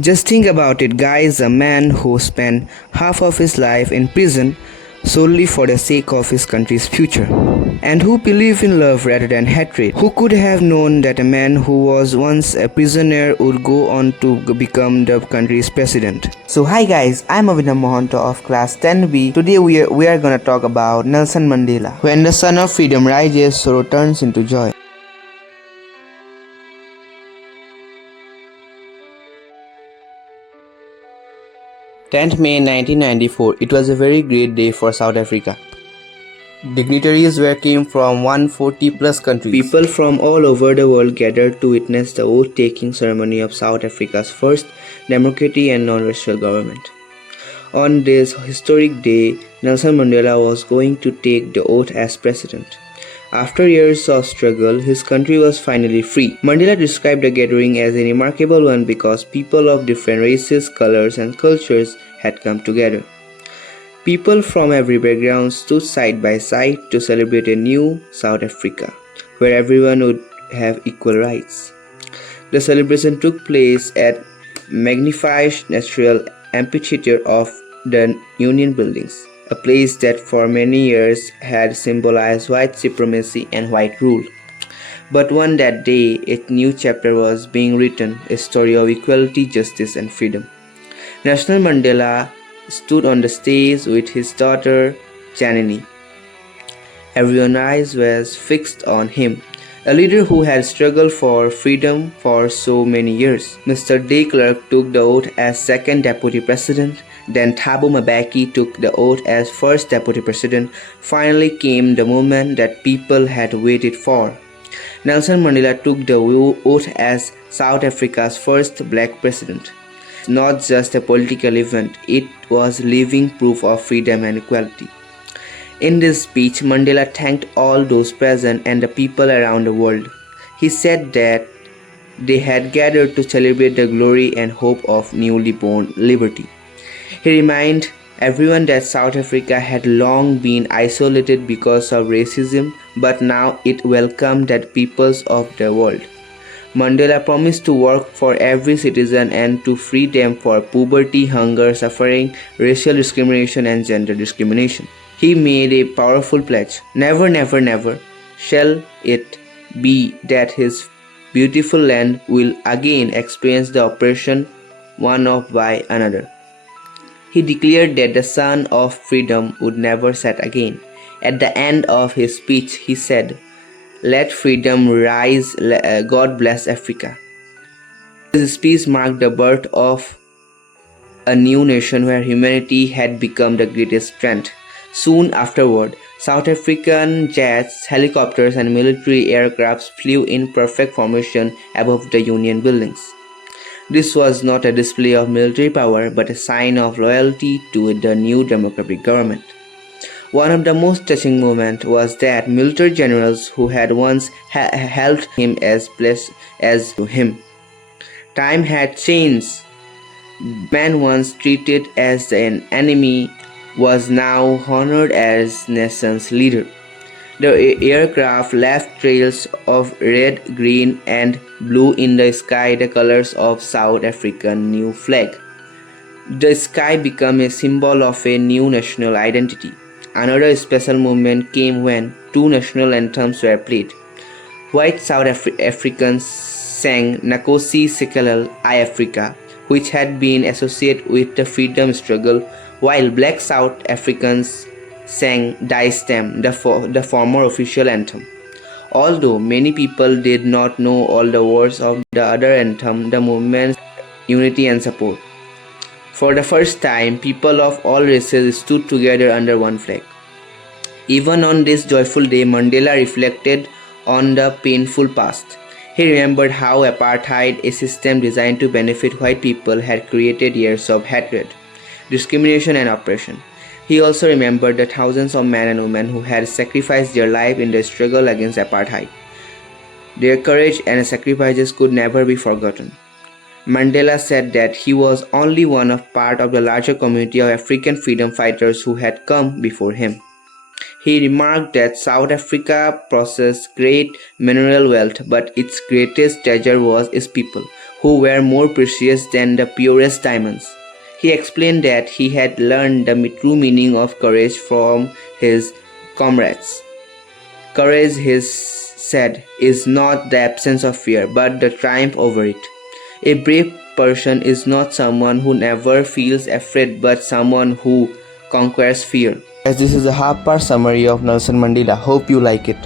Just think about it, guys. A man who spent half of his life in prison solely for the sake of his country's future, and who believed in love rather than hatred. Who could have known that a man who was once a prisoner would go on to become the country's president? So hi guys, I'm Abhinab Mahanta of class 10B. Today we are gonna talk about Nelson Mandela. When the sun of freedom rises, sorrow turns into joy. 10th May 1994, it was a very great day for South Africa. Dignitaries came from 140 plus countries. People from all over the world gathered to witness the oath-taking ceremony of South Africa's first democratic and non-racial government. On this historic day, Nelson Mandela was going to take the oath as president. After years of struggle, his country was finally free. Mandela described the gathering as a remarkable one because people of different races, colors, and cultures had come together. People from every background stood side by side to celebrate a new South Africa, where everyone would have equal rights. The celebration took place at magnified natural amphitheater of the Union Buildings, a place that for many years had symbolized white supremacy and white rule. But one that day, a new chapter was being written, a story of equality, justice, and freedom. Nelson Mandela stood on the stage with his daughter, Janani. Everyone's eyes was fixed on him, a leader who had struggled for freedom for so many years. Mr. De Klerk took the oath as second deputy president. Then Thabo Mbeki took the oath as first deputy president. Finally came the moment that people had waited for. Nelson Mandela took the oath as South Africa's first black president. Not just a political event, it was living proof of freedom and equality. In this speech, Mandela thanked all those present and the people around the world. He said that they had gathered to celebrate the glory and hope of newly born liberty. He reminded everyone that South Africa had long been isolated because of racism, but now it welcomed the peoples of the world. Mandela promised to work for every citizen and to free them from poverty, hunger, suffering, racial discrimination, and gender discrimination. He made a powerful pledge: never, never, never shall it be that his beautiful land will again experience the oppression one of by another. He declared that the sun of freedom would never set again. At the end of his speech, he said, "Let freedom rise, God bless Africa." His speech marked the birth of a new nation where humanity had become the greatest strength. Soon afterward, South African jets, helicopters, and military aircrafts flew in perfect formation above the Union buildings. This was not a display of military power, but a sign of loyalty to the new democratic government. One of the most touching moments was that military generals who had once held him as blessed as to him. Time had changed. The man once treated as an enemy was now honored as nation's leader. The aircraft left trails of red, green, and blue in the sky, the colors of South African new flag. The sky became a symbol of a new national identity. Another special moment came when two national anthems were played. White South Africans sang Nkosi Sikelel' I Africa, which had been associated with the freedom struggle, while black South Africans sang Die Stem, the former official anthem. Although many people did not know all the words of the other anthem, the movement's unity and support. For the first time, people of all races stood together under one flag. Even on this joyful day, Mandela reflected on the painful past. He remembered how apartheid, a system designed to benefit white people, had created years of hatred, discrimination, and oppression. He also remembered the thousands of men and women who had sacrificed their life in the struggle against apartheid. Their courage and sacrifices could never be forgotten. Mandela said that he was only one of part of the larger community of African freedom fighters who had come before him. He remarked that South Africa possessed great mineral wealth, but its greatest treasure was its people, who were more precious than the purest diamonds. He explained that he had learned the true meaning of courage from his comrades. Courage, he said, is not the absence of fear, but the triumph over it. A brave person is not someone who never feels afraid, but someone who conquers fear. As this is a half-part summary of Nelson Mandela. Hope you like it.